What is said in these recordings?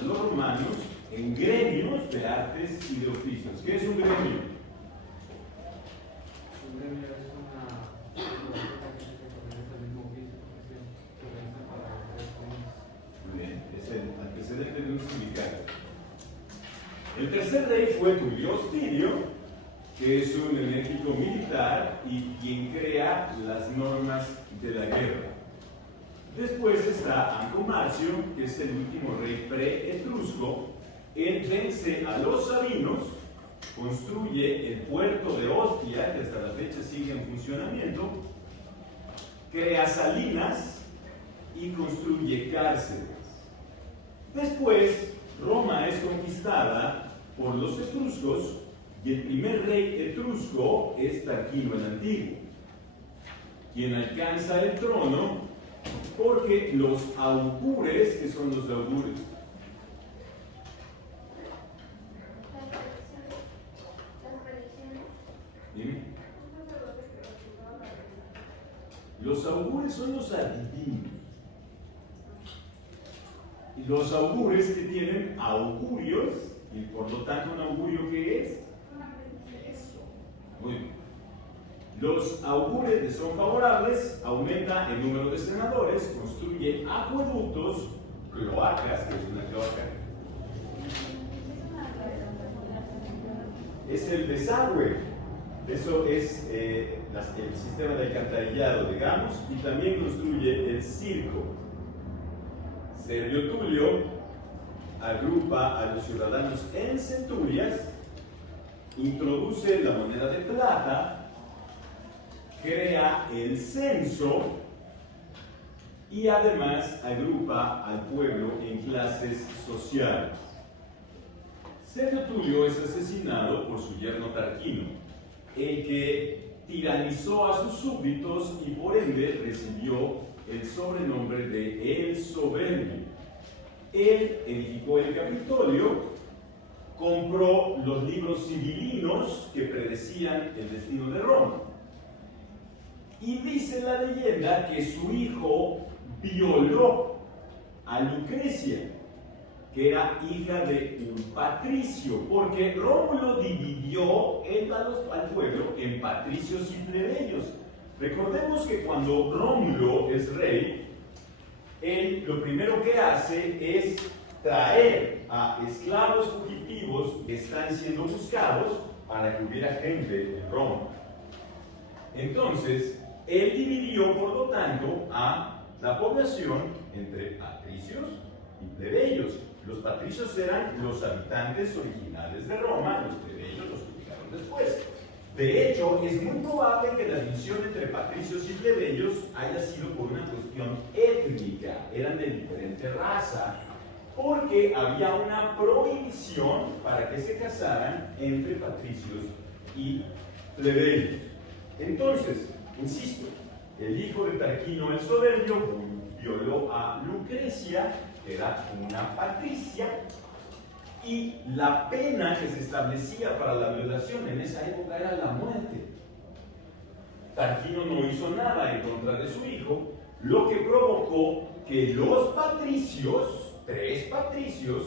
a los romanos en gremios de artes y de oficios. ¿Qué es un gremio? Un gremio es una organización que pertenece al mismo oficio, profesión, que organiza para tres comunes. Muy bien, es el antecedente de un sindicato. El tercer rey fue Tulio Hostilio, que es un enérgico militar y quien crea las normas de la guerra. Después está Anco Marcio, que es el último rey pre-etrusco. Él vence a los sabinos, construye el puerto de Ostia, que hasta la fecha sigue en funcionamiento, crea salinas y construye cárceles. Después, Roma es conquistada por los etruscos y el primer rey etrusco es Tarquino el Antiguo, quien alcanza el trono porque los augures, ¿qué son los augures? ¿Dime? Los augures son los adivinos. Y los augures que tienen augurios, y por lo tanto un augurio, ¿qué es? Eso. Muy bien. Los augures que son favorables, aumenta el número de senadores, construye acueductos, cloacas, que es una cloaca. Es el desagüe. Eso es el sistema de alcantarillado, digamos, y también construye el circo. Servio Tulio agrupa a los ciudadanos en centurias, introduce la moneda de plata, crea el censo y además agrupa al pueblo en clases sociales. Servio Tulio es asesinado por su yerno Tarquino, el que tiranizó a sus súbditos y por ende recibió el sobrenombre de El Soberbio. Él edificó el Capitolio, compró los libros civilinos que predecían el destino de Roma. Y dice la leyenda que su hijo violó a Lucrecia, que era hija de un patricio, porque Rómulo dividió al pueblo en patricios y plebeyos. Recordemos que cuando Rómulo es rey, él lo primero que hace es traer a esclavos fugitivos que están siendo buscados para que hubiera gente en Roma. Entonces, él dividió, por lo tanto, a la población entre patricios y plebeyos. Los patricios eran los habitantes originales de Roma, los plebeyos los que llegaron después. De hecho, es muy probable que la división entre patricios y plebeyos haya sido por una cuestión étnica, eran de diferente raza, porque había una prohibición para que se casaran entre patricios y plebeyos. Entonces, insisto, el hijo de Tarquino el Soberbio violó a Lucrecia, que era una patricia, y la pena que se establecía para la violación en esa época era la muerte. Tarquino no hizo nada en contra de su hijo, lo que provocó que los patricios, 3 patricios,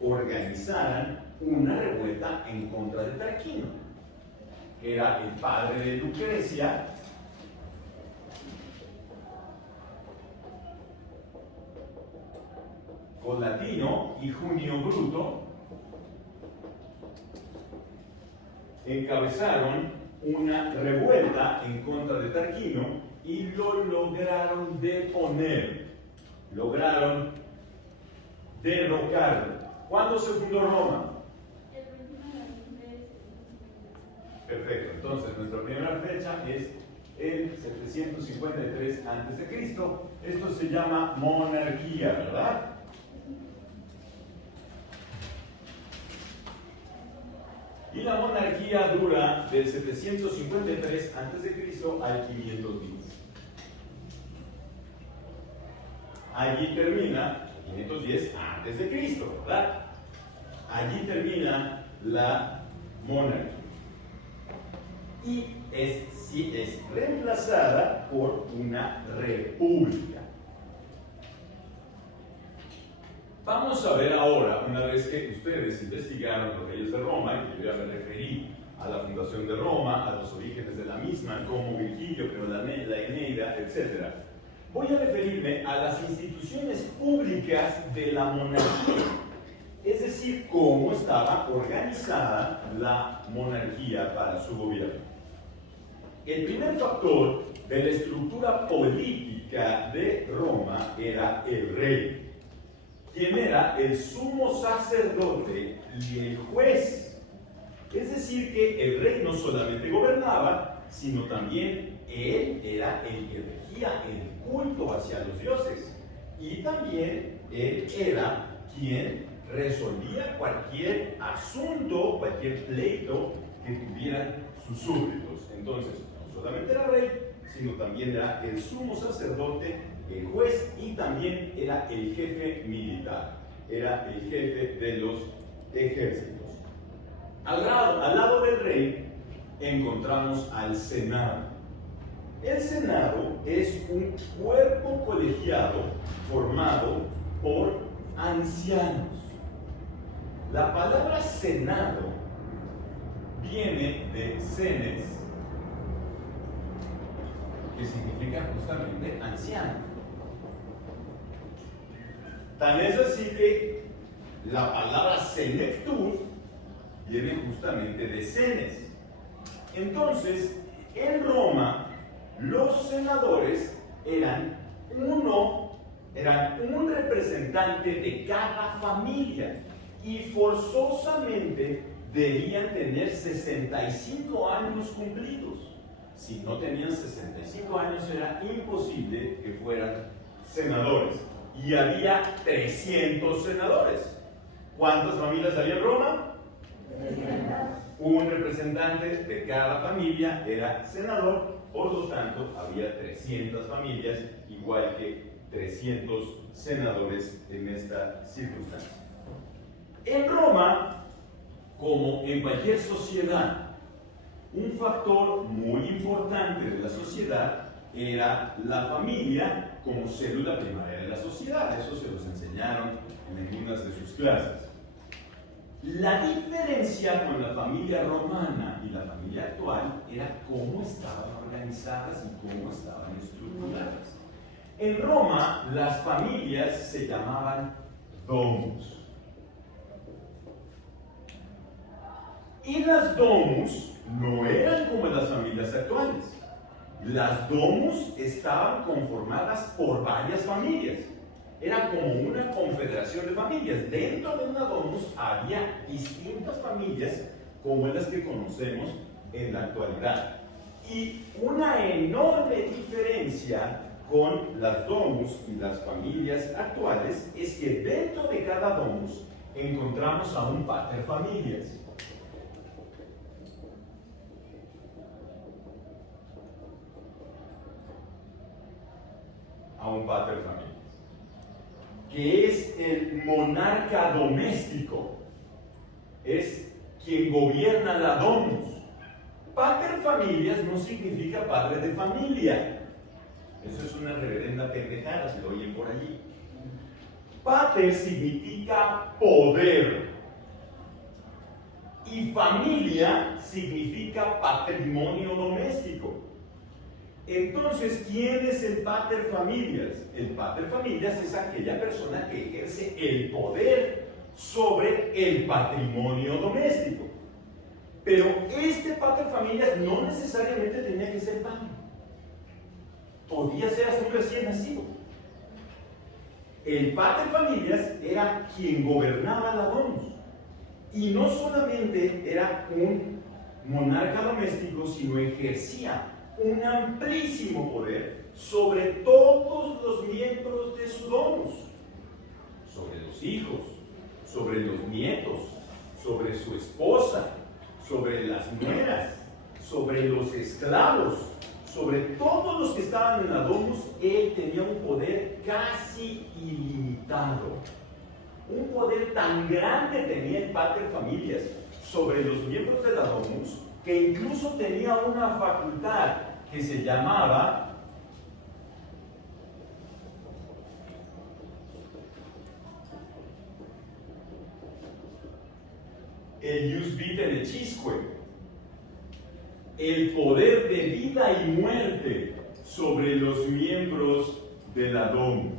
organizaran una revuelta en contra de Tarquino, que era el padre de Lucrecia, Colatino y Junio Bruto. Encabezaron una revuelta en contra de Tarquino y lo lograron deponer, lograron derrocarlo. ¿Cuándo se fundó Roma? Perfecto, entonces nuestra primera fecha es el 753 a.C. Esto se llama monarquía, ¿verdad? Y la monarquía dura del 753 a.C. al 510. Allí termina, 510 a.C., ¿verdad? Allí termina la monarquía. Y es reemplazada por una república. Vamos a ver ahora, una vez que ustedes investigaron los reyes de Roma, y yo ya me referí a la fundación de Roma, a los orígenes de la misma, cómo Virgilio creó la Eneida, etc. Voy a referirme a las instituciones públicas de la monarquía, es decir, cómo estaba organizada la monarquía para su gobierno. El primer factor de la estructura política de Roma era el rey, quien era el sumo sacerdote y el juez. Es decir, que el rey no solamente gobernaba, sino también él era el que regía el culto hacia los dioses. Y también él era quien resolvía cualquier asunto, cualquier pleito que tuvieran sus súbditos. Entonces, no solamente era rey, sino también era el sumo sacerdote, el juez, y también era el jefe militar, era el jefe de los ejércitos. Al lado del rey encontramos al Senado. El Senado es un cuerpo colegiado formado por ancianos. La palabra Senado viene de senes, que significa justamente anciano. Tan es así que la palabra senectud viene justamente de senes. Entonces, en Roma, los senadores eran un representante de cada familia y forzosamente debían tener 65 años cumplidos. Si no tenían 65 años era imposible que fueran senadores. Y había 300 senadores. ¿Cuántas familias había en Roma? 300. Un representante de cada familia era senador, por lo tanto había 300 familias, igual que 300 senadores en esta circunstancia. En Roma, como en cualquier sociedad, un factor muy importante de la sociedad era la familia como célula primaria de la sociedad. Eso se los enseñaron en algunas de sus clases. La diferencia con la familia romana y la familia actual era cómo estaban organizadas y cómo estaban estructuradas. En Roma, las familias se llamaban domus. Y las domus no eran como las familias actuales. Las domus estaban conformadas por varias familias. Era como una confederación de familias. Dentro de una domus había distintas familias como las que conocemos en la actualidad. Y una enorme diferencia con las domus y las familias actuales es que dentro de cada domus encontramos a un pater familias. A un pater familias, que es el monarca doméstico, es quien gobierna la domus. Pater familias no significa padre de familia. Eso es una reverenda pendejada, se lo oyen por allí. Pater significa poder. Y familia significa patrimonio doméstico. Entonces, ¿quién es el pater familias? El pater familias es aquella persona que ejerce el poder sobre el patrimonio doméstico. Pero este pater familias no necesariamente tenía que ser padre. Podía ser hasta un recién nacido. El pater familias era quien gobernaba la domus. Y no solamente era un monarca doméstico, sino ejercía un amplísimo poder sobre todos los miembros de su domus, sobre los hijos, sobre los nietos, sobre su esposa, sobre las nueras, sobre los esclavos, sobre todos los que estaban en la domus. Él tenía un poder casi ilimitado. Un poder tan grande tenía el pater familias sobre los miembros de la domus, que incluso tenía una facultad que se llamaba el ius vitae necisque, el poder de vida y muerte sobre los miembros de la domus.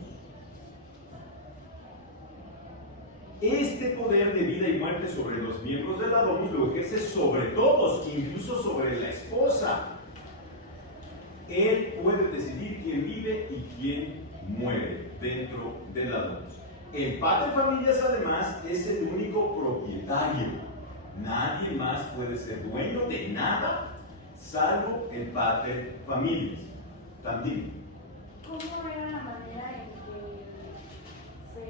Este poder de vida y muerte sobre los miembros de la domus lo ejerce sobre todos, incluso sobre la esposa. Él puede decidir quién vive y quién muere dentro de la domus. El paterfamilias, además, es el único propietario. Nadie más puede ser dueño de nada salvo el paterfamilias. También. ¿Cómo era la manera en que se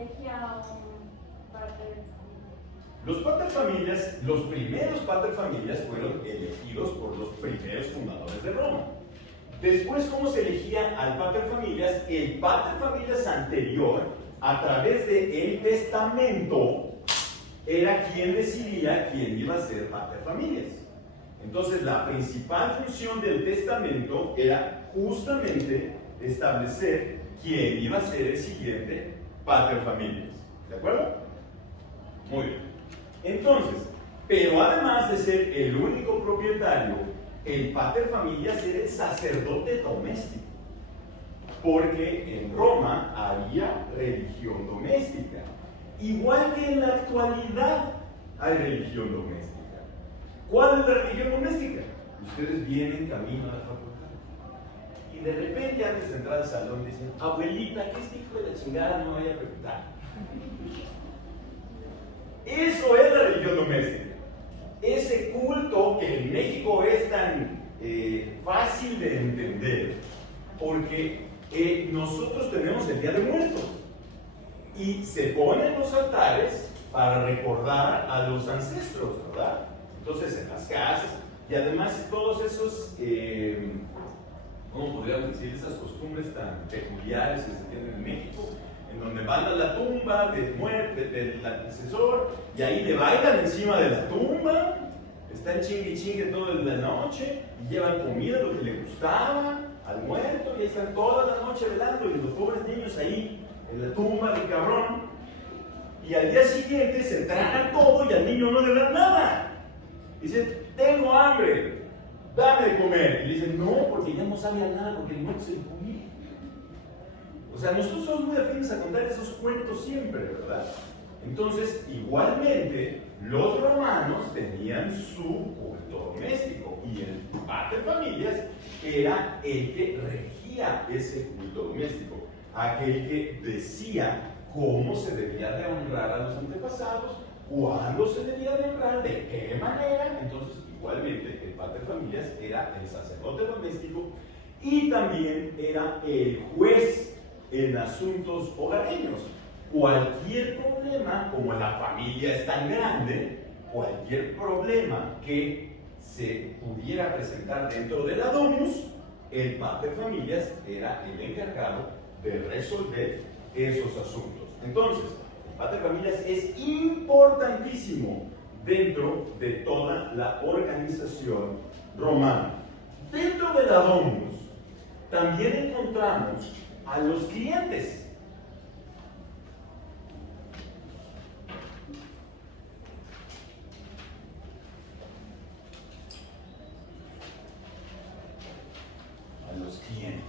elegía un paterfamilias? Los paterfamilias, los primeros paterfamilias fueron elegidos por los primeros fundadores de Roma. Después, ¿cómo se elegía al paterfamilias? El paterfamilias anterior, a través del testamento, era quien decidía quién iba a ser paterfamilias. Entonces, la principal función del testamento era justamente establecer quién iba a ser el siguiente paterfamilias. ¿De acuerdo? Muy bien. Entonces, pero además de ser el único propietario, el paterfamilias era el sacerdote doméstico. Porque en Roma había religión doméstica. Igual que en la actualidad hay religión doméstica. ¿Cuál es la religión doméstica? Ustedes vienen camino a la facultad y de repente antes de entrar al salón dicen: abuelita, ¿qué es este hijo de la chingada? No me vaya a preguntar. Eso es la religión doméstica. Ese culto que en México es tan fácil de entender, porque nosotros tenemos el Día de Muertos y se ponen los altares para recordar a los ancestros, ¿verdad? Entonces, en las casas, y además todos esos, ¿cómo podríamos decir? Esas costumbres tan peculiares que se tienen en México, en donde van a la tumba de muerte del antecesor, y ahí le bailan encima de la tumba, están chingue y chingue toda la noche, y llevan comida, lo que le gustaba al muerto, y ahí están toda la noche velando, y los pobres niños ahí, en la tumba del cabrón, y al día siguiente se tragan todo y al niño no le dan nada. Dicen: tengo hambre, dame de comer. Y le dicen: no, porque ya no sabe a nada, porque el muerto se murió. O sea, nosotros somos muy afines a contar esos cuentos siempre, ¿verdad? Entonces, igualmente, los romanos tenían su culto doméstico y el paterfamilias era el que regía ese culto doméstico, aquel que decía cómo se debía de honrar a los antepasados, cuándo se debía de honrar, de qué manera. Entonces, igualmente, el paterfamilias era el sacerdote doméstico y también era el juez en asuntos hogareños. Cualquier problema, como la familia es tan grande, cualquier problema que se pudiera presentar dentro de la domus, el paterfamilias era el encargado de resolver esos asuntos. Entonces, el paterfamilias es importantísimo dentro de toda la organización romana. Dentro de la domus también encontramos a los clientes. A los clientes.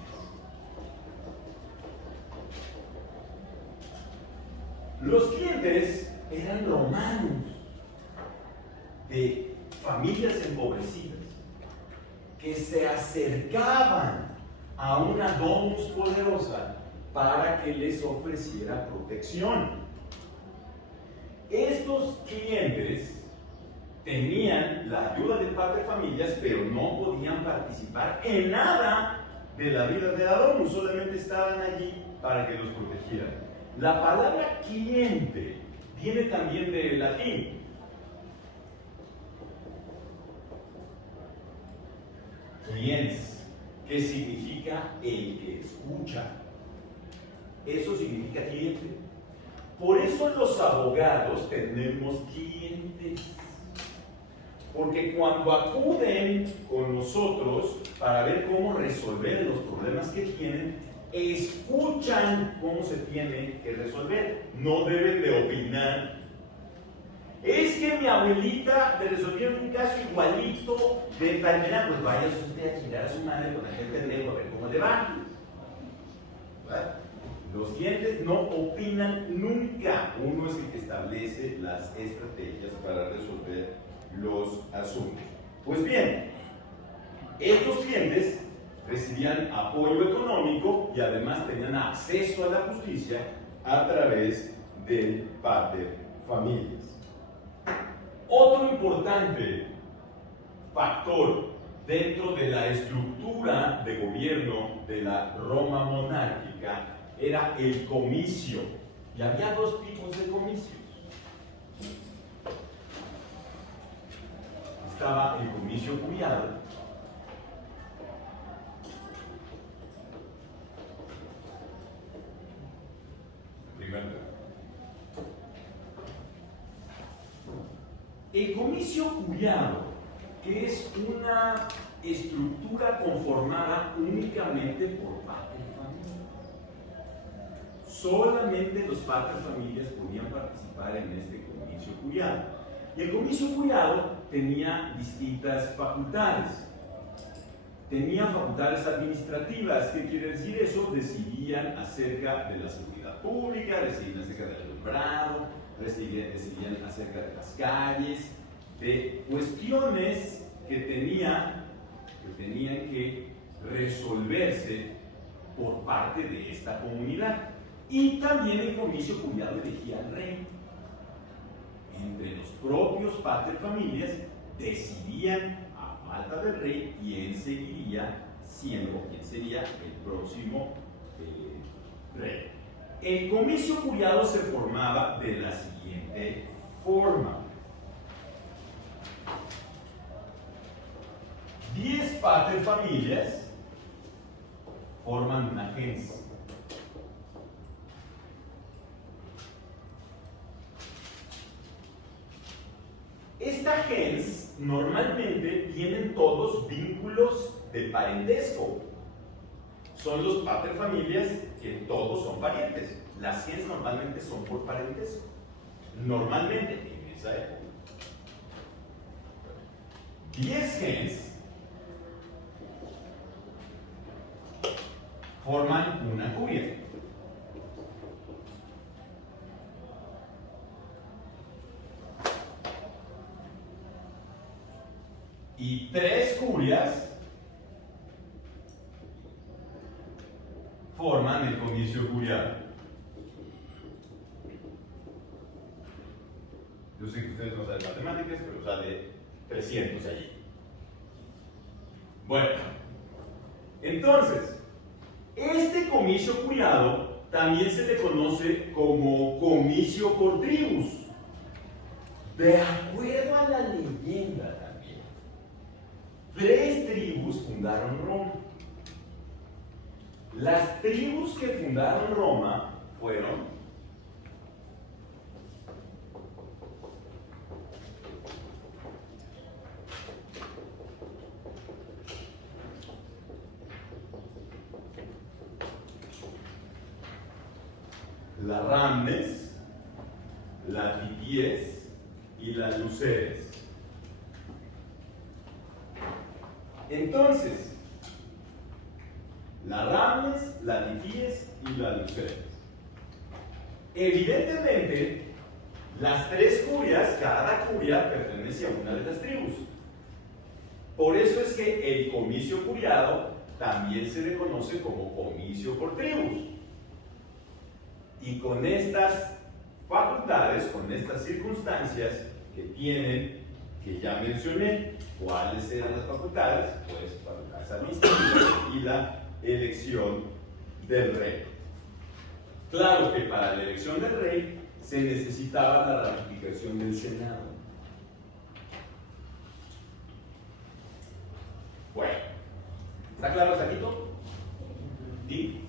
Los clientes eran romanos de familias empobrecidas que se acercaban a una domus poderosa para que les ofreciera protección. Estos clientes tenían la ayuda del paterfamilias, pero no podían participar en nada de la vida de la domus, solamente estaban allí para que los protegieran. La palabra cliente viene también del latín. Cliens, que significa el que escucha. Eso significa cliente. Por eso los abogados tenemos clientes. Porque cuando acuden con nosotros para ver cómo resolver los problemas que tienen, escuchan cómo se tiene que resolver. No deben de opinar. Es que mi abuelita le resolvieron un caso igualito de enfermedad, pues vaya usted a chingar a su madre con aquel pendejo a ver cómo le va. ¿Verdad? Los clientes no opinan nunca. Uno es el que establece las estrategias para resolver los asuntos. Pues bien, estos clientes recibían apoyo económico y además tenían acceso a la justicia a través del pater familias. Otro importante factor dentro de la estructura de gobierno de la Roma monárquica era el comicio. Y había dos tipos de comicios. Estaba el comicio curiado el comicio curiado, que es una estructura conformada únicamente por pater familias. Solamente los pater familias podían participar en este comicio curiado. Y el comicio curiado tenía distintas facultades. Tenía facultades administrativas. ¿Qué quiere decir eso? Decidían acerca de la seguridad pública, decidían acerca del alumbrado, decidían acerca de las calles, de cuestiones que tenían que resolverse por parte de esta comunidad. Y también el comicio curiado elegía al rey. Entre los propios pater familias decidían, a falta del rey, quién seguiría siendo, quién sería el próximo rey. El comicio curiado se formaba de la siguiente forma: 10 pater familias forman una gens. Esta gens normalmente tienen todos vínculos de parentesco. Son los pater familias que todos son parientes. Las gens normalmente son por parentesco. Normalmente, en esa época. 10 gens forman una curia. Y 3 curias forman el comicio curiado. Yo sé que ustedes no saben matemáticas, pero sale 300 allí. Bueno, entonces, este comicio curiado también se le conoce como comicio por tribus. De acuerdo a la leyenda también, 3 tribus fundaron Roma. Las tribus que fundaron Roma fueron la Ramnes, la Tities y la Luceres. Entonces, la Ramnes, la Tities y la Luceres. Evidentemente, las 3 curias, cada curia pertenece a una de las tribus. Por eso es que el comicio curiado también se le conoce como comicio por tribus. Y con estas facultades, con estas circunstancias que tienen, que ya mencioné, ¿cuáles eran las facultades? Pues facultades administrativas y la elección del rey. Claro que para la elección del rey se necesitaba la ratificación del Senado. Bueno, ¿está claro hasta aquí todo? ¿Sí?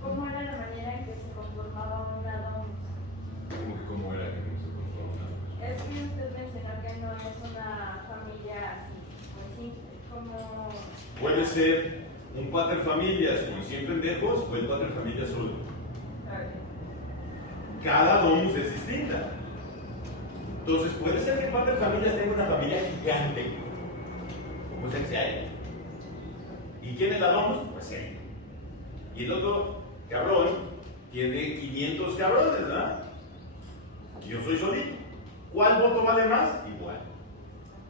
¿Cómo era la manera en que se conformaba una domus? ¿Cómo era que no se conformaba? Es que usted mencionó que no es una familia así, muy simple, como... Puede ser un pater familias con 100 pendejos o el pater familias solo. Cada domus es distinta. Entonces puede ser que el pater familias tenga una familia gigante, como es el que hay. ¿Y quién es la domus? Pues él. Y el otro cabrón tiene 500 cabrones, ¿verdad? Y yo soy solito. ¿Cuál voto vale más? Igual.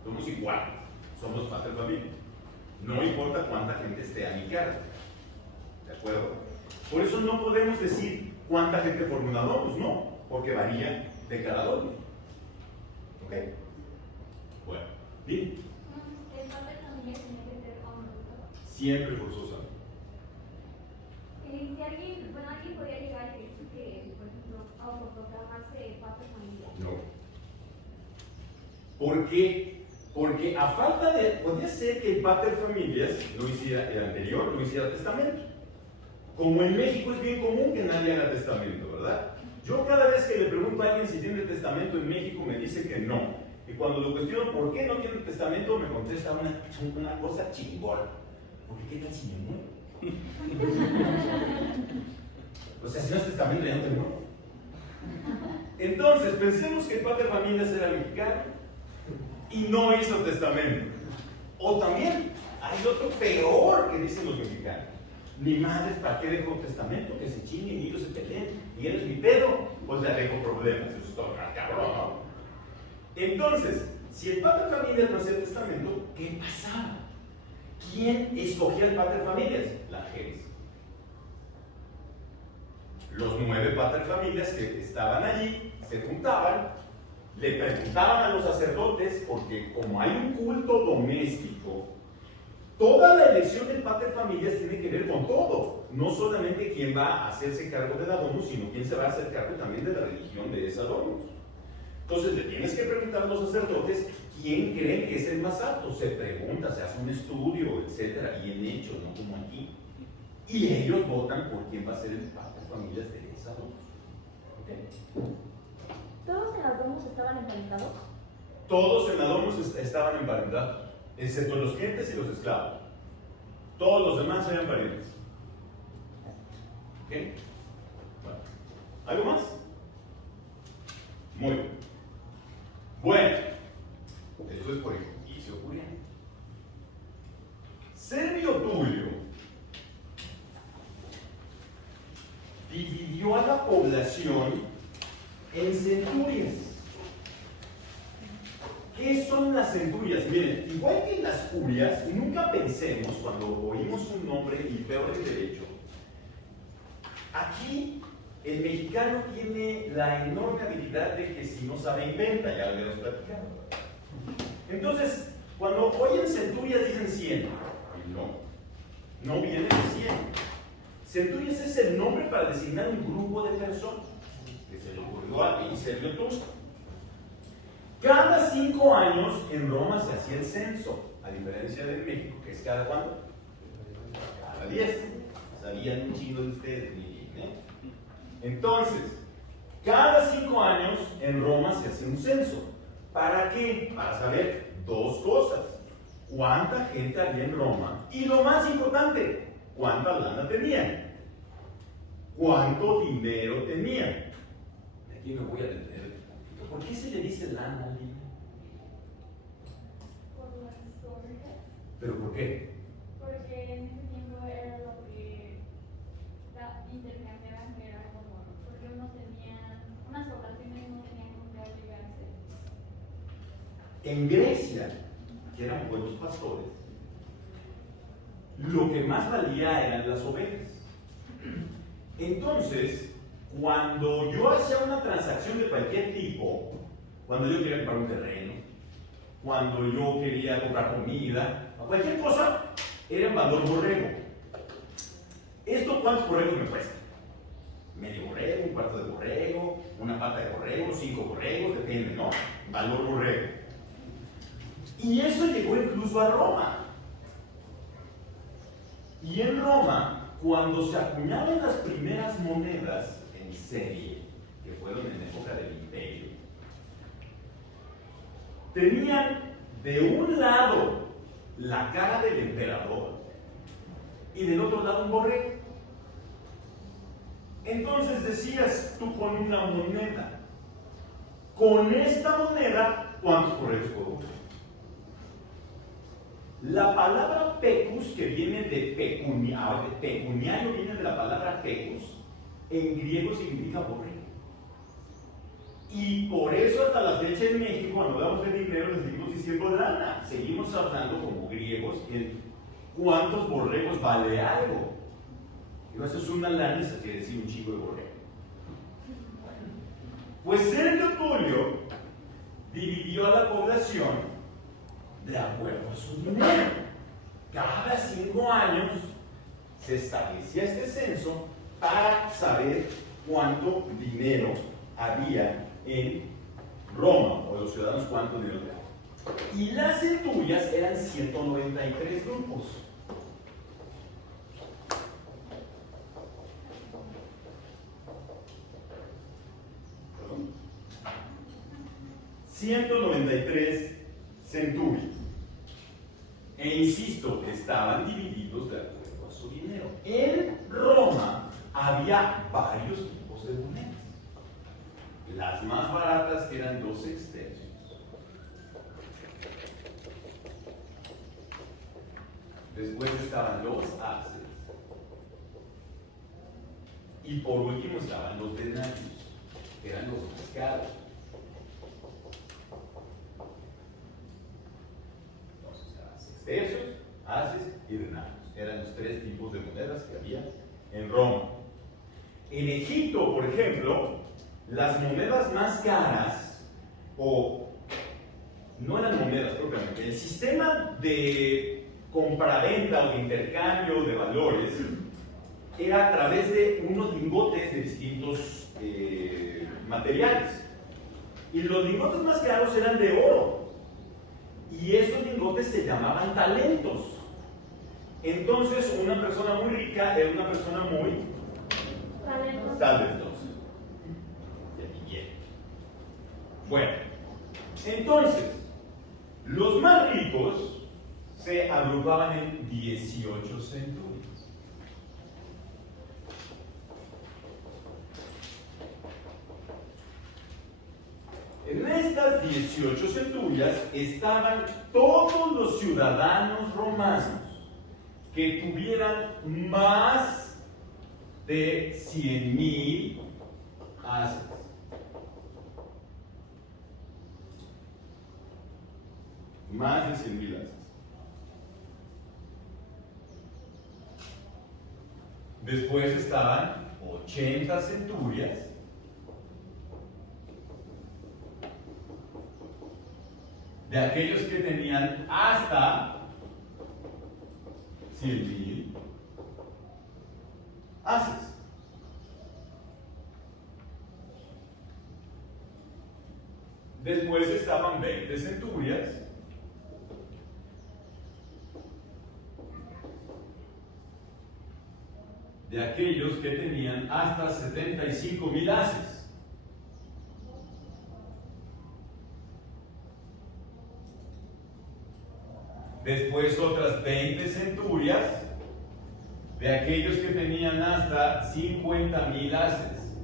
Somos iguales. Somos pater familia. No importa cuánta gente esté a mi cargo. ¿De acuerdo? Por eso no podemos decir cuánta gente forma una domus, ¿no? Porque varía de cada domus. ¿Ok? Bueno, bien. El pater familias tiene que ser hombre, ¿no? Siempre forzosa. Si alguien, bueno, alguien podría llegar y decir que, por ejemplo, autoproclamarse pater familias. No. ¿Por qué? Porque a falta de... Podría ser que el pater familias no hiciera, el anterior no hiciera testamento. Como en México es bien común que nadie haga testamento, ¿verdad? Yo cada vez que le pregunto a alguien si tiene testamento en México me dice que no. Y cuando lo cuestiono por qué no tiene testamento me contesta una cosa chingona. Porque ¿qué tal si me muero? O sea, si no es testamento ya no te muero. Entonces, pensemos que el pater familias era mexicano y no hizo testamento. O también hay otro peor que dicen los mexicanos. Ni madres, ¿para qué dejo testamento? Que se chinguen y ellos se peleen. Y él es mi pedo, pues le dejo problemas. Eso es todo cabrón, ¿no? Entonces, si el pater familias no hacía testamento, ¿qué pasaba? ¿Quién escogía el pater familias? La Geres. Los 9 pater familias que estaban allí se juntaban, le preguntaban a los sacerdotes, porque como hay un culto doméstico, toda la elección del pater familias tiene que ver con todo, no solamente quién va a hacerse cargo de la domus, sino quién se va a hacer cargo también de la religión de esa domus. Entonces le tienes que preguntar a los sacerdotes quién creen que es el más apto. Se pregunta, se hace un estudio, etcétera, bien hecho, no como aquí. Y ellos votan por quién va a ser el pater familias de esa domus. ¿Okay? ¿Todos en las domus estaban emparentados? Todos en la domus estaban emparentados, excepto los clientes y los esclavos. Todos los demás eran parientes. ¿Ok? Bueno. ¿Algo más? Muy bien. Bueno, esto es por ejercicio juliano. Servio Tulio dividió a la población en centurias. ¿Qué son las centurias? Miren, igual que en las curias, nunca pensemos cuando oímos un nombre y peor el derecho. Aquí el mexicano tiene la enorme habilidad de que si no sabe inventa, ya lo habíamos platicado. Entonces, cuando oyen centurias dicen 100. Y no viene de 100. Centurias es el nombre para designar un grupo de personas que se le ocurrió a Servio Tulio. Cada 5 años en Roma se hacía el censo, a diferencia de México, que es cada cuándo? Cada 10. Sabían un chingo de ustedes, ¿eh? Entonces, cada 5 años en Roma se hace un censo. ¿Para qué? Para saber 2 cosas. ¿Cuánta gente había en Roma? Y lo más importante, ¿cuánta lana tenían? ¿Cuánto dinero tenían? Aquí me voy a detener. ¿Por qué se le dice lana al dinero? Por las orejas. ¿Pero por qué? Porque en ese tiempo era lo que intercambiaban, que era como, porque unas poblaciones no tenían con qué abrigarse. En Grecia, que eran pueblos pastores, lo que más valía eran las ovejas. Entonces, cuando yo hacía una transacción de cualquier tipo, cuando yo quería comprar un terreno, cuando yo quería comprar comida, cualquier cosa, era en valor borrego. ¿Esto cuántos borregos me cuesta? Medio borrego, un cuarto de borrego, una pata de borrego, 5 borregos, depende, ¿no? Valor borrego. Y eso llegó incluso a Roma. Y en Roma, cuando se acuñaban las primeras monedas en serie, que fueron en época del Imperio, tenían de un lado la cara del emperador y del otro lado un borrego. Entonces decías tú con una moneda, con esta moneda, ¿cuántos borregos puedo comprar? La palabra pecus, que viene de pecuniario, viene de la palabra pecus, en griego significa borrego. Y por eso hasta la fecha en México, cuando hablamos de dinero, le seguimos diciendo lana. Seguimos hablando como griegos en cuántos borregos vale algo. Y eso es una lana y se quiere decir un chico de borrego. Pues Sergio Tulio dividió a la población de acuerdo a su dinero. Cada 5 años se establecía este censo para saber cuánto dinero había en Roma, o los ciudadanos cuánto dinero tenían. Y las centurias eran 193 grupos. ¿Perdón? 193 centurias. E insisto, estaban divididos de acuerdo a su dinero. En Roma había varios tipos de monedas. Las más baratas eran 2 sextercios. Después estaban los haces. Y por último estaban los denarios, que eran los más caros. Sextercios, haces y denarios. Eran los 3 tipos de monedas que había en Roma. En Egipto, por ejemplo, las monedas más caras, o no eran monedas propiamente, el sistema de compraventa o de intercambio de valores era a través de unos lingotes de distintos materiales. Y los lingotes más caros eran de oro. Y esos lingotes se llamaban talentos. Entonces, una persona muy rica era una persona muy talentosa. Bueno, entonces, los más ricos se agrupaban en 18 centurias. En estas 18 centurias estaban todos los ciudadanos romanos que tuvieran más de 100,000 haces. Más de 100,000 haces. Después estaban 80 centurias. De aquellos que tenían hasta 100,000 haces. Después estaban 20 centurias. De aquellos que tenían hasta 75,000 haces. Después otras 20 centurias de aquellos que tenían hasta 50,000 haces.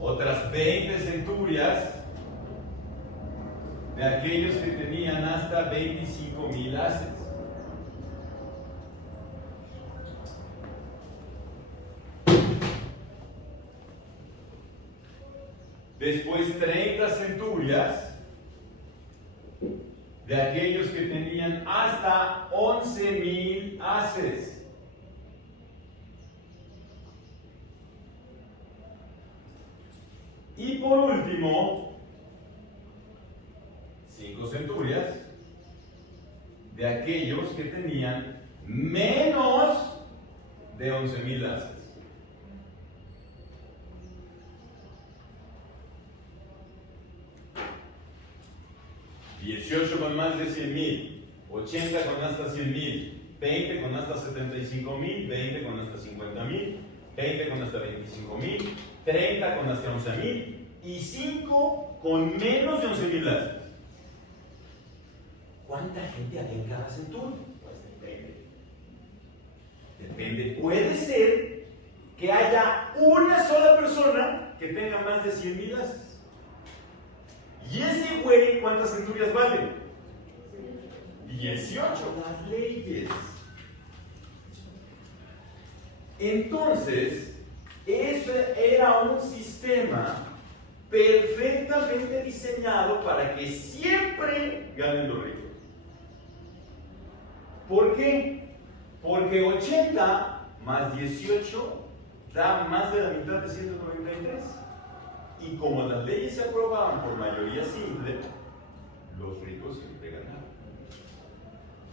Otras 20 centurias de aquellos que tenían hasta 25,000 haces. Después 30 centurias de aquellos que tenían hasta 11,000 haces. Y por último, 5 centurias de aquellos que tenían menos de 11,000 haces. 18 con más de 100,000, 80 con hasta 100,000, 20 con hasta 75,000, 20 con hasta 50,000, 20 con hasta 25,000, 30 con hasta 11,000 y 5 con menos de 11,000 haces. ¿Cuánta gente había en cada centurión? Pues depende. Depende. Puede ser que haya una sola persona que tenga más de 100,000 haces. Y ese güey, ¿cuántas centurias vale? 18. Las leyes. Entonces, ese era un sistema perfectamente diseñado para que siempre ganen los ricos. ¿Por qué? Porque 80 más 18 da más de la mitad de 193. Y como las leyes se aprobaban por mayoría simple, los ricos siempre ganaban.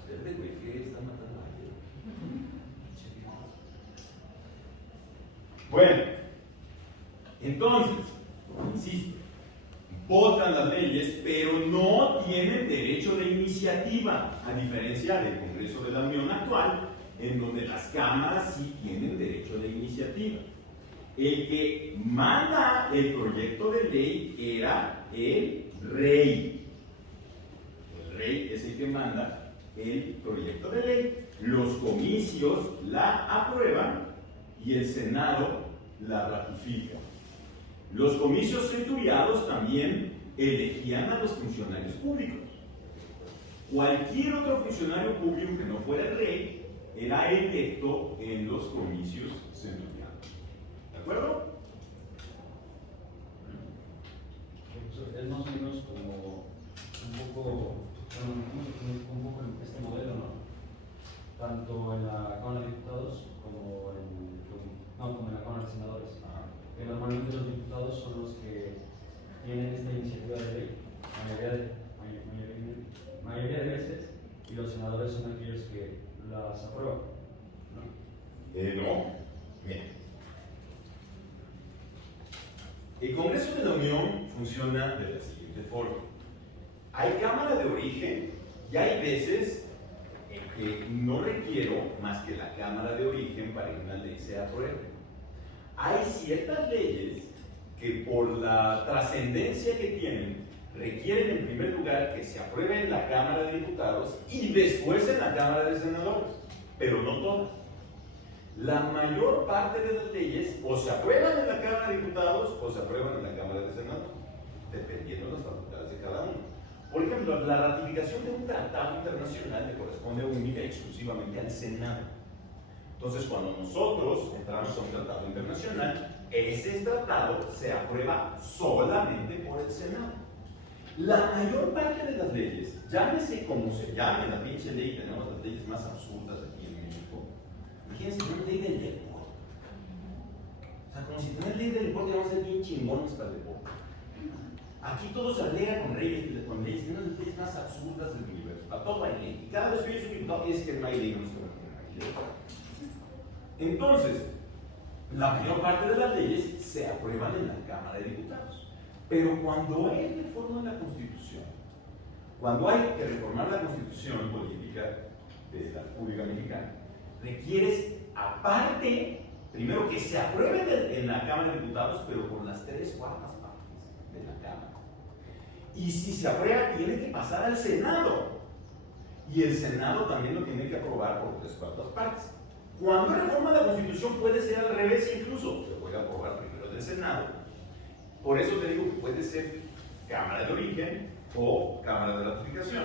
¿Ustedes, güey, qué están matando a alguien? Bueno, entonces, insisto, votan las leyes, pero no tienen derecho de iniciativa, a diferencia del Congreso de la Unión actual, en donde las cámaras sí tienen derecho de iniciativa. El que manda el proyecto de ley era el rey. El rey es el que manda el proyecto de ley. Los comicios la aprueban y el Senado la ratifica. Los comicios centuriados también elegían a los funcionarios públicos. Cualquier otro funcionario público que no fuera el rey era electo en los comicios centuriados. ¿De acuerdo? Es más o menos como un poco este modelo, ¿no? Tanto en la Cámara de Diputados como en la Cámara de Senadores. Que normalmente los diputados son los que tienen esta iniciativa de ley, mayoría de veces, y los senadores son aquellos que las aprueban, ¿no? No. Bien. El Congreso de la Unión funciona de la siguiente forma. Hay Cámara de Origen y hay veces en que no requiero más que la Cámara de Origen para que una ley se apruebe. Hay ciertas leyes que por la trascendencia que tienen requieren en primer lugar que se apruebe en la Cámara de Diputados y después en la Cámara de Senadores, pero no todas. La mayor parte de las leyes o se aprueban en la Cámara de Diputados o se aprueban en la Cámara de Senadores, dependiendo de las facultades de cada uno. Por ejemplo, la ratificación de un tratado internacional le corresponde única y exclusivamente al Senado. Entonces, cuando nosotros entramos a un tratado internacional, ese tratado se aprueba solamente por el Senado. La mayor parte de las leyes, llámese como se llame la pinche ley, tenemos las leyes más absurdas aquí en México. Imagínense una ley del deporte. O sea, como si tuviera ley del deporte vamos a ser bien chingones para el deporte. Aquí todo se arregla con leyes, tenemos las leyes más absurdas del universo. Para todo hay ley. Y cada vez que yo soy diputado es que no hay ley, no es que no hay ley. Entonces, la mayor parte de las leyes se aprueban en la Cámara de Diputados. Pero cuando hay reforma de la Constitución, cuando hay que reformar la Constitución política de la República Mexicana, requieres aparte, primero que se apruebe en la Cámara de Diputados, pero por las 3/4 partes de la Cámara. Y si se aprueba, tiene que pasar al Senado. Y el Senado también lo tiene que aprobar por 3/4 partes. Cuando reforma la Constitución puede ser al revés incluso, se puede aprobar primero del Senado. Por eso te digo que puede ser Cámara de Origen o Cámara de Ratificación.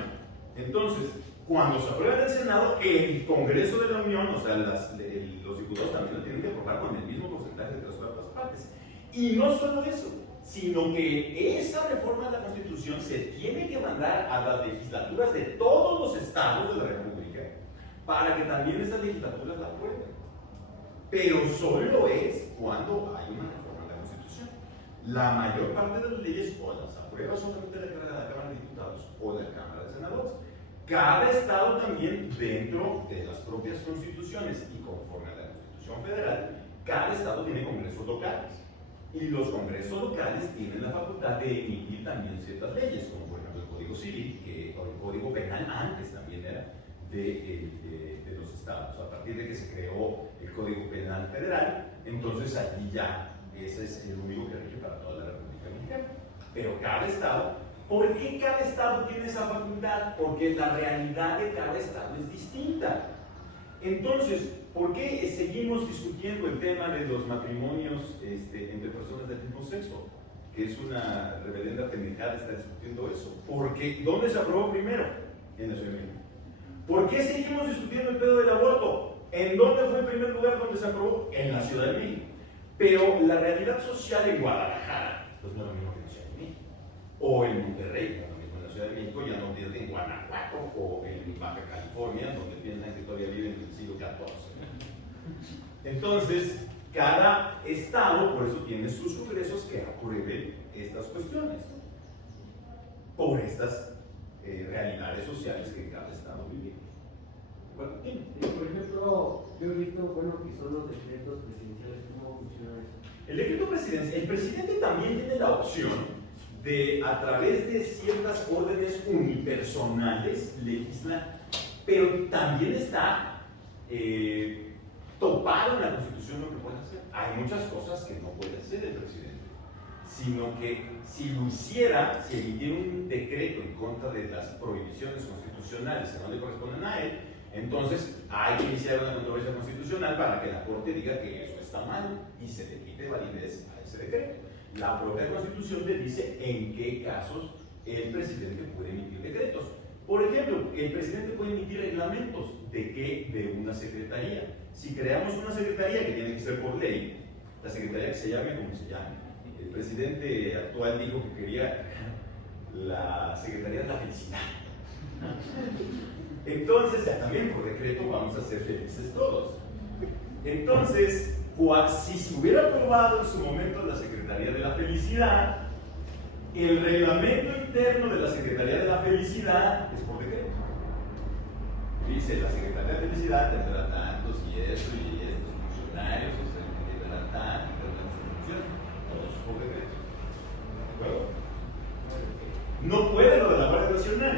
Entonces, cuando se aprueba del Senado, el Congreso de la Unión, o sea, los diputados también lo tienen que aprobar con el mismo porcentaje de 3/4 partes. Y no solo eso, sino que esa reforma de la Constitución se tiene que mandar a las legislaturas de todos los estados de la República para que también estas legislaturas la aprueben. Pero solo es cuando hay una reforma de la Constitución. La mayor parte de las leyes o las aprueba solamente la Cámara de Diputados o la Cámara de Senadores. Cada estado también, dentro de las propias constituciones y conforme a la Constitución Federal, cada estado tiene congresos locales. Y los congresos locales tienen la facultad de emitir también ciertas leyes, como por ejemplo el Código Civil, o el Código Penal antes también era de los estados. A partir de que se creó el Código Penal Federal, entonces allí ya ese es el único que rige para toda la República Mexicana. Pero cada estado, ¿por qué cada estado tiene esa facultad? Porque la realidad de cada estado es distinta. Entonces, ¿Por qué seguimos discutiendo el tema de los matrimonios entre personas del mismo sexo? Que es una reverenda pendejada estar discutiendo eso. Porque, ¿dónde se aprobó primero? En la Ciudad de México. ¿Por qué seguimos discutiendo el pedo del aborto? ¿En dónde fue el primer lugar donde se aprobó? En la Ciudad de México. Pero la realidad social en Guadalajara, pues no es lo mismo que en la Ciudad de México. O en Monterrey, no es lo mismo en la Ciudad de México, ya no pierde en Guanajuato o en Baja California, donde piensan que todavía viven en el siglo XIV. Entonces, cada estado, por eso tiene sus congresos que aprueben estas cuestiones, por estas realidades sociales que cada estado vive. Bueno, por ejemplo, yo he visto, bueno, que son los decretos presidenciales, ¿cómo funciona eso? el decreto presidencial, el presidente también tiene la opción de, a través de ciertas órdenes unipersonales, legislar, pero también está topado en la Constitución lo que puede hacer. Hay muchas cosas que no puede hacer el presidente, sino que si lo hiciera, si emitiera un decreto en contra de las prohibiciones constitucionales que no le corresponden a él, entonces hay que iniciar una controversia constitucional para que la Corte diga que eso está mal y se le quite validez a ese decreto. La propia Constitución le dice en qué casos el presidente puede emitir decretos. Por ejemplo, el presidente puede emitir reglamentos ¿de qué? De una secretaría. Si creamos una secretaría que tiene que ser por ley, la secretaría que se llame como se llame. El presidente actual dijo que quería la Secretaría de la Felicidad. Entonces, ya también por decreto vamos a ser felices todos. Entonces, si se hubiera aprobado en su momento la Secretaría de la Felicidad, el reglamento interno de la Secretaría de la Felicidad es por decreto. Dice, la Secretaría de Felicidad tendrá tantos y estos funcionarios, o sea, tendrá tantos y tantas funciones, todos por decreto. ¿De acuerdo? No puede lo de la Guardia Nacional.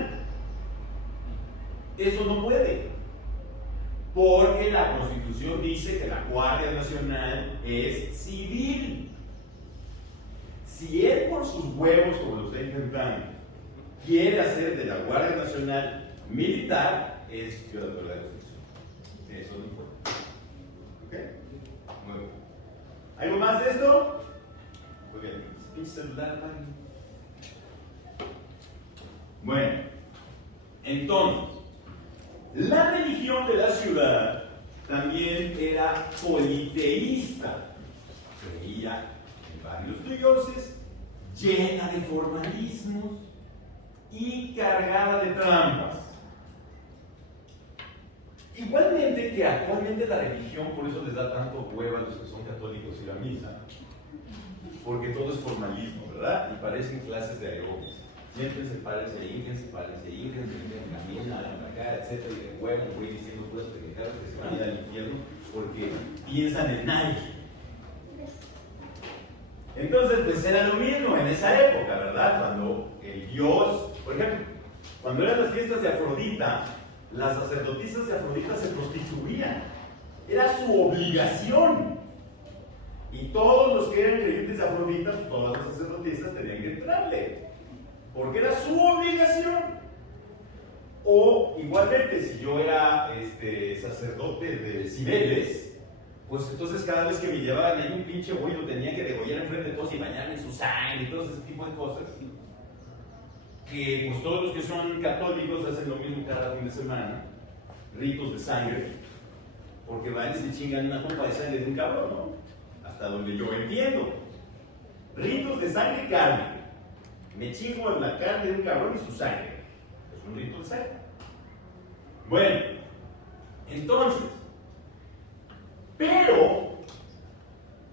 Eso no puede. Porque la Constitución dice que la Guardia Nacional es civil. Si él por sus huevos, como lo está intentando, quiere hacer de la Guardia Nacional militar, es violador de la Constitución. Eso no puede. ¿Ok? Muy bien. ¿Algo más de esto? Muy bien. Pinche celular, man. Bueno, entonces, la religión de la ciudad también era politeísta. Creía en varios dioses, llena de formalismos y cargada de trampas. Igualmente que actualmente la religión, por eso les da tanto hueva a los que son católicos ir a misa, porque todo es formalismo, ¿verdad? Y parecen clases de aeróbics. Siéntense, párense, ínquense, caminen, hagan para acá, etc. Y de huevo voy diciendo puras pendejadas que se van a ir al infierno porque piensan en nadie. Entonces, pues era lo mismo en esa época, ¿verdad? Cuando el dios, por ejemplo, cuando eran las fiestas de Afrodita, las sacerdotisas de Afrodita se prostituían. Era su obligación. Y todos los que eran creyentes de Afrodita, pues todas las sacerdotisas tenían que entrarle. Porque era su obligación. O igualmente, si yo era sacerdote de Cibeles, pues entonces cada vez que me llevaban ahí un pinche güey lo tenía que degollar enfrente de todos y bañarme en su sangre y todo ese tipo de cosas. Que pues todos los que son católicos hacen lo mismo cada fin de semana, ritos de sangre, porque van y se chingan una copa de sangre de un cabrón, ¿no? Hasta donde yo entiendo. Ritos de sangre y carne. Me chingo en la carne de un cabrón y su sangre. Es un rito de sangre. Bueno, entonces, pero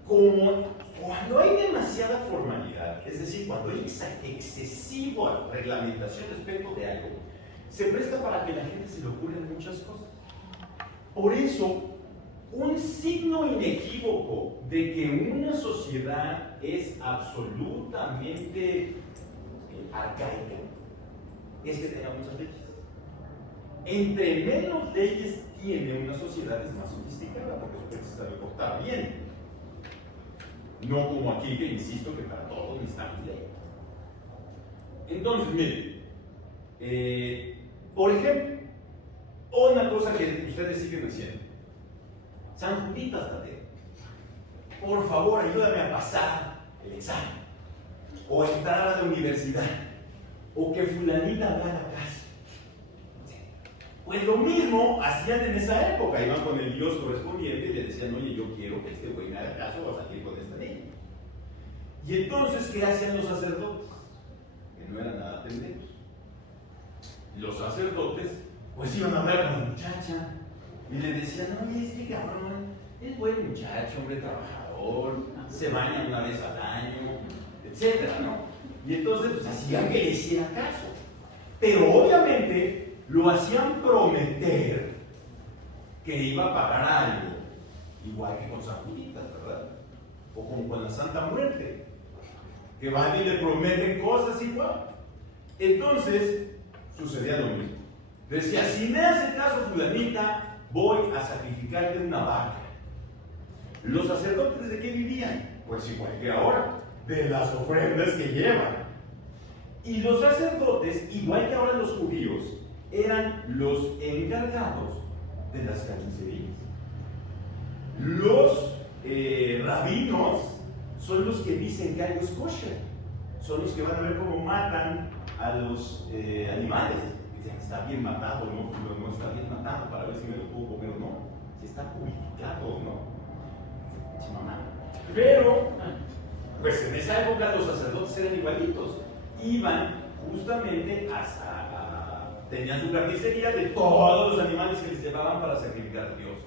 como cuando hay demasiada formalidad, es decir, cuando hay excesiva reglamentación respecto de algo, se presta para que la gente se le ocurran muchas cosas. Por eso, un signo inequívoco de que una sociedad es absolutamente arcaica es que tenga muchas leyes. Entre menos leyes tiene una sociedad es más sofisticada, porque su gente se sabe portar bien. No como aquí, que insisto que para todos necesitamos ley. Entonces, miren, por ejemplo, una cosa que ustedes siguen haciendo. San Juditas Tadeo, por favor, ayúdame a pasar el examen, o a entrar a la universidad, o que fulanita haga caso. Pues lo mismo hacían en esa época, iban con el Dios correspondiente y le decían, oye, yo quiero que este güey me haga caso, o a salir con esta niña. Y entonces, ¿qué hacían los sacerdotes? Que no eran nada pendejos. Los sacerdotes, pues iban a hablar con la muchacha y le decían, oye, este cabrón es buen muchacho, hombre trabajador, se baña una vez al año, etcétera, ¿no? Y entonces, pues hacían que le hiciera caso. Pero obviamente lo hacían prometer que iba a pagar algo, igual que con San Juditas, ¿verdad? O como con la Santa Muerte, que van y le prometen cosas igual. Entonces, sucedía lo mismo. Decía, si me hace caso fulanita, voy a sacrificarte una vaca. ¿Los sacerdotes de qué vivían? Pues igual que ahora, de las ofrendas que llevan. Y los sacerdotes, igual que ahora los judíos, eran los encargados de las carnicerías. Los rabinos son los que dicen que algo es kosher. Son los que van a ver cómo matan a los animales. Dicen, está bien matado, ¿no? No está bien matado para ver si me lo puedo comer o no. Si está purificado o no. Pero, pues en esa época los sacerdotes eran igualitos. Iban justamente tenían su carnicería de todos los animales que les llevaban para sacrificar a Dios.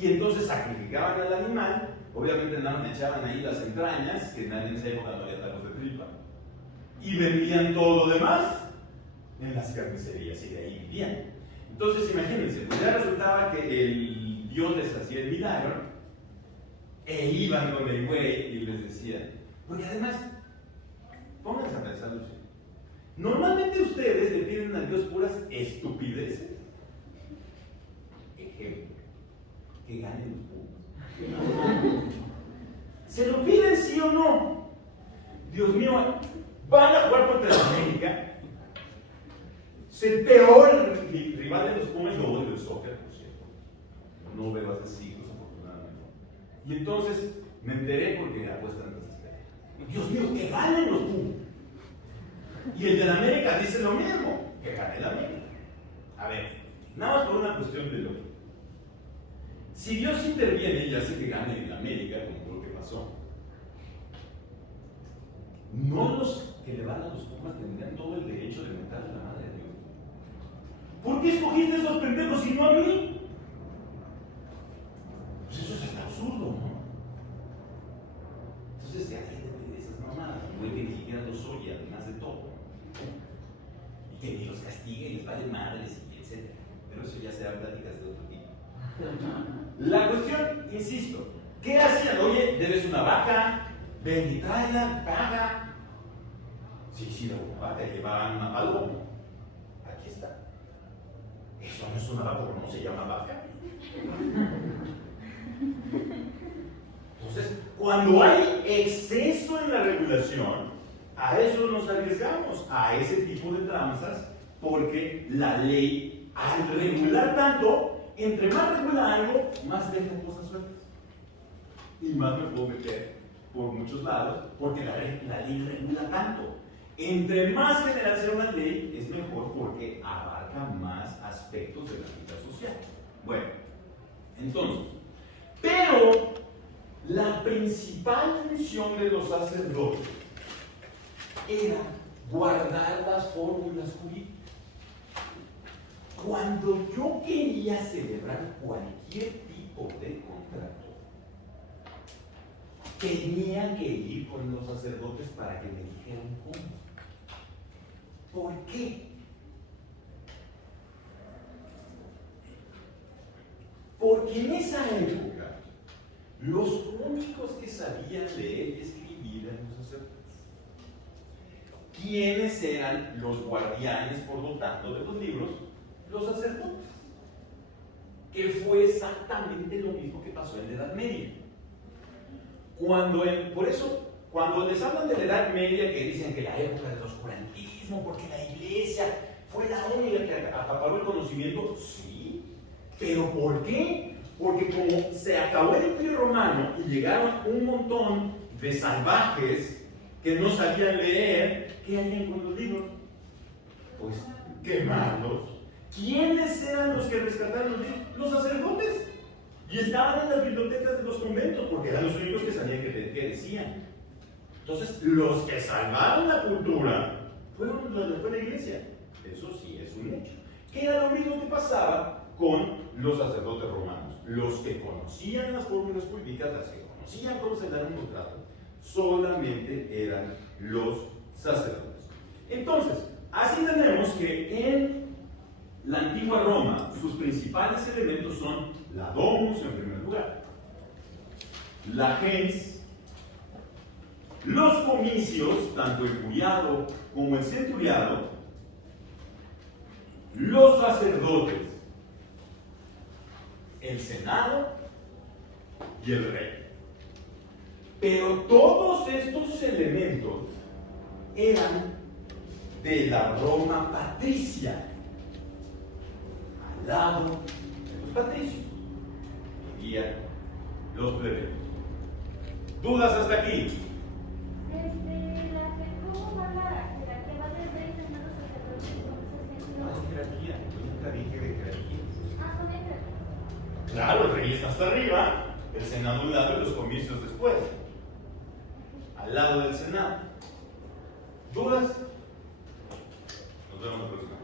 Y entonces sacrificaban al animal, obviamente nada más echaban ahí las entrañas, que en esa época no había tacos de tripa, y vendían todo lo demás en las carnicerías y de ahí vivían. Entonces imagínense, pues ya resultaba que el Dios les hacía el milagro e iban con el güey y les decían, porque además, pónganse a pensar, normalmente ustedes le piden a Dios puras estupideces. Ejemplo, que ganen los Pumas. ¿Se lo piden sí o no? Dios mío, van a jugar contra la América. Es el peor rival de los Pumas, yo odio el soccer, por cierto. No veo hace siglos, afortunadamente. Y entonces me enteré porque apuestan desesperados. Dios mío, que ganen los Pumas. Y el de la América dice lo mismo, que gane la América. A ver, nada más por una cuestión de lógica. Si Dios interviene y hace que gane en la América, como lo que pasó, no los que le van a los Pumas tendrían todo el derecho de mentar a la madre de Dios. ¿Por qué escogiste a esos pendejos y no a mí? Pues eso es absurdo, ¿no? Entonces, ¿a qué te esas mamadas? Güey, que ni siquiera los oye, además de todo. Y que ni los castigue, les vale madres, y etc. Pero eso ya será pláticas de otro tipo. La cuestión, insisto, ¿qué hacían? Oye, debes una vaca, ven y tráela, paga. Sí, la vaca, llevaban una paloma. Aquí está. Eso no es una vaca, ¿cómo se llama vaca? Entonces, cuando hay exceso en la regulación, a eso nos arriesgamos, a ese tipo de tranzas, porque la ley, al regular tanto, entre más regula algo, más deja cosas sueltas. Y más me puedo meter por muchos lados, porque la ley regula tanto. Entre más general sea una ley, es mejor porque abarca más aspectos de la vida social. Bueno, entonces, pero la principal función de los sacerdotes era guardar las fórmulas jurídicas. Cuando yo quería celebrar cualquier tipo de contrato, tenía que ir con los sacerdotes para que me dijeran cómo. ¿Por qué? Porque en esa época, los únicos que sabían leer y escribir eran los sacerdotes. ¿Quiénes eran los guardianes, por lo tanto, de los libros? Los sacerdotes. Que fue exactamente lo mismo que pasó en la Edad Media. Por eso, cuando les hablan de la Edad Media, que dicen que la época del oscurantismo, porque la iglesia fue la única que acaparó el conocimiento, sí, pero ¿por qué? Porque como se acabó el Imperio Romano y llegaron un montón de salvajes que no sabían leer, ¿qué harían con los libros? Pues quemarlos. ¿Quiénes eran los que rescataron los libros? Los sacerdotes. Y estaban en las bibliotecas de los conventos, porque eran los únicos que sabían qué decían. Entonces, los que salvaron la cultura fue la iglesia. Eso sí es un hecho. Que era lo mismo que pasaba con los sacerdotes romanos. Los que conocían las fórmulas jurídicas, las que conocían cómo se dar un contrato, solamente eran los sacerdotes. Entonces, así tenemos que en la antigua Roma, sus principales elementos son la domus en primer lugar, la gens, los comicios, tanto el curiado como el centuriado, los sacerdotes, el senado y el rey. Pero todos estos elementos eran de la Roma patricia, al lado de los patricios, vivían los plebeyos. ¿Dudas hasta aquí? La que tuvo la jerarquía va de reyes, hermanos, sacerdotes, No hay jerarquía, yo nunca dije de jerarquía. son de jerarquía. Claro, el rey está hasta arriba, el senado al lado y los comicios después. Al lado del senado. ¿Dudas? Nos vemos la próxima.